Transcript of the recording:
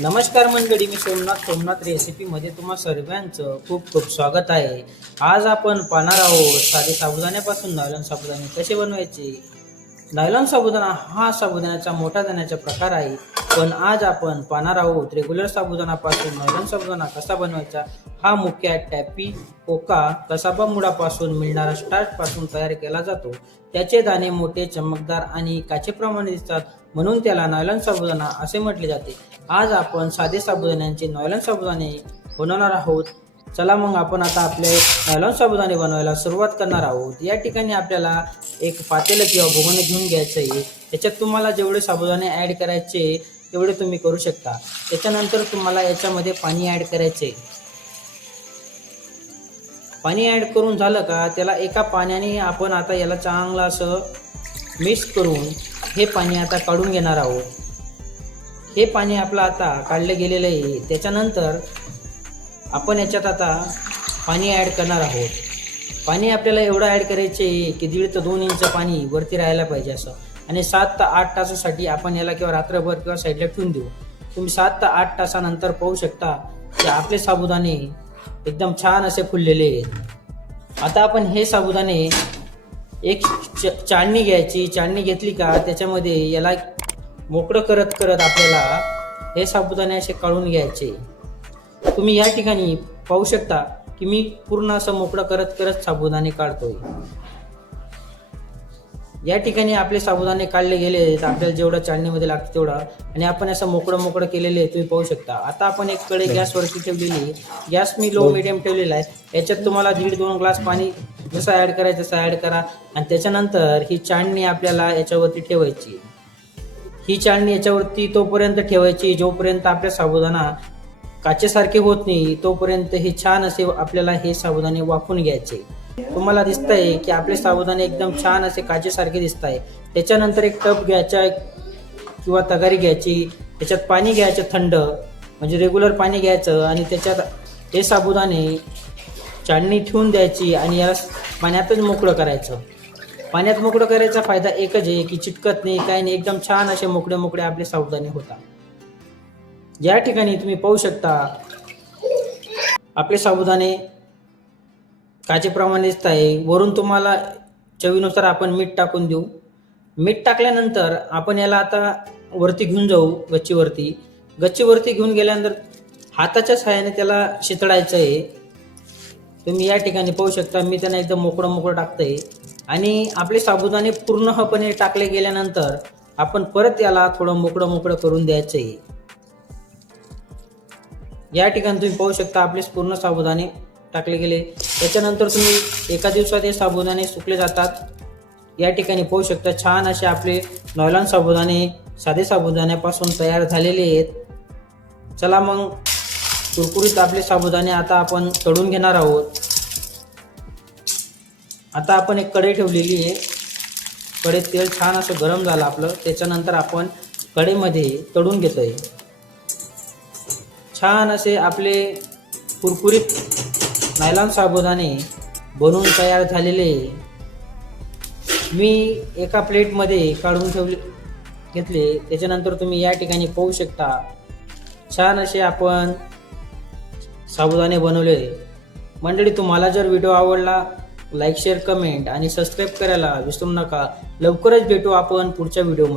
नमस्कार मंडळी, मी सोमनाथ रेसिपीमध्ये तुम्हा सर्वांचं खूप खूप स्वागत आहे। आज आपण पाहणार आहोत साधे साबुदाण्यापासून नायलॉन साबुदाणे कसे बनवायचे। नायलॉन साबुदाणा हा साबुदाण्याचा मोठा दाण्याचा प्रकार आहे, पण आज आपण पाहणार आहोत रेग्युलर साबुदाणापासून नायलॉन साबुदाणा कसा बनवायचा। हा मुख्य टॅपी कोका कसाबा मुळापासून मिळणारा स्टार्च पासून तयार केला जातो। त्याचे दाणे मोठे, चमकदार आणि काचेप्रमाणे दिसतात, म्हणून त्याला नायलॉन साबुदाणा असे म्हटले जाते। आज आपण साधे साबुदाण्याचे नायलॉन साबुदाणे बनवणार आहोत। चला मग आपण आता आपले नायलॉन साबुदाणे बनवायला सुरुवात करणार आहोत। या ठिकाणी आपल्याला एक पातेलं किंवा भगोणे घेऊन घ्यायचं आहे। याच्यात तुम्हाला जेवढे साबुदाणे ॲड करायचे तेवढे तुम्ही करू शकता। त्याच्यानंतर तुम्हाला याच्यामध्ये पाणी ॲड करायचे। पाणी ॲड करून झालं का त्याला एका पाण्याने आपण आता याला चांगलं असं मिक्स करून हे पाणी आता काढून घेणार आहोत। हे पाणी आपलं आता काढले गेलेलं आहे। त्याच्यानंतर आपण याच्यात आता पाणी ॲड करणार आहोत। पाणी आपल्याला एवढं ॲड करायचे की 1.5 ते 2 इंच पाणी वरती राहायला पाहिजे असं, आणि 7 ते 8 तासासाठी आपण याला किंवा रात्रभर किंवा साईडला ठेवून देऊ। तुम्ही 7 ते 8 तासानंतर पाहू शकता की आपले साबुदाणे एकदम छान असे फुललेले आहेत। आता आपण हे साबुदाणे एक चाळणी घ्यायची। चाळणी घेतली का त्याच्यामध्ये याला मोकळं करत करत आपल्याला हे साबुदाणे असे काढून घ्यायचे। तुम्ही या ठिकाणी पाहू शकता की मी पूर्ण असं मोकळं करत करत साबुदाणे काढतोय। या ठिकाणी आपले साबुदाणे काढले गेले आहेत, आपल्याला जेवढं चाळणीमध्ये लागतं तेवढं, आणि आपण असं मोकळं केलेलं आहे तुम्ही पाहू शकता। आता आपण एक कढई गॅसवरती ठेवलेली आहे। गॅस मी लो मीडियम ठेवलेला आहे। याच्यात तुम्हाला 1.5-2 ग्लास पाणी जसं ॲड करायचं तसं ॲड करा, आणि त्याच्यानंतर ही चाळणी आपल्याला याच्यावरती ठेवायची। ही चाळणी याच्यावरती तोपर्यंत ठेवायची जोपर्यंत आपल्या साबुदाणा काचेसारखे होत नाही, तोपर्यंत हे छान असे आपल्याला हे साबुदाणे वाफून घ्यायचे। तुम्हाला दिसतंय की आपले साबुदाणे एकदम छान असे काचेसारखे दिसत आहे। त्याच्यानंतर एक टब घ्यायचा किंवा तगारी घ्यायची, त्याच्यात पाणी घ्यायचं थंड, म्हणजे रेग्युलर पाणी घ्यायचं, आणि त्याच्यात हे साबुदाणे चाळणी ठेवून द्यायची आणि याला पाण्यातच मोकळं करायचं। पाण्यात मोकळं करायचा फायदा एकच आहे की चिटकत नाही, काही नाही, एकदम छान असे मोकळे आपले साबुदाणे होतात। या ठिकाणी तुम्ही पाहू शकता आपले साबुदाणे काचेप्रमाणे दिसत आहे। वरून तुम्हाला चवीनुसार आपण मीठ टाकून देऊ। मीठ टाकल्यानंतर आपण याला आता वरती घेऊन जाऊ गच्चीवरती घेऊन गेल्यानंतर हाताच्या सहाय्याने त्याला शितळायचं आहे। तुम्ही या ठिकाणी पाहू शकता मी त्यांना एकदम मोकळं टाकतंय, आणि आपले साबुदाणे पूर्णपणे टाकले गेल्यानंतर आपण परत याला थोडं मोकळं करून द्यायचं आहे। या ठिकाणी तुम्ही पाहू शकता आपले पूर्ण साबुदाणे टाकले गेले। त्याच्यानंतर तुम्ही एका दिवसात हे साबुदाणे सुकले जातात। या ठिकाणी पाहू शकता छान असे आपले नायलॉन साबुदाणे साधे साबुदाण्यापासून तयार झालेले आहेत। चला मग कुरकुरीत आपले साबुदाणे आता आपण तळून घेणार आहोत। आता आपण एक कढई ठेवलेली आहे। कढईत तेल छान असं गरम झालं आपलं, त्याच्यानंतर आपण कढईमध्ये तळून घेतोय। छान असे आपले कुरकुरीत नायलॉन साबुदाणे बनवून तयार झालेले मी एका प्लेटमध्ये काढून घेतले। त्याच्यानंतर तुम्ही या ठिकाणी पाहू शकता छान असे आपण साबुदाणे बनवले। मंडळी, तुम्हाला जर व्हिडिओ आवडला लाईक, शेअर, कमेंट आणि सबस्क्राईब करायला विसरू नका। लवकरच भेटू आपण पुढच्या व्हिडिओमध्ये।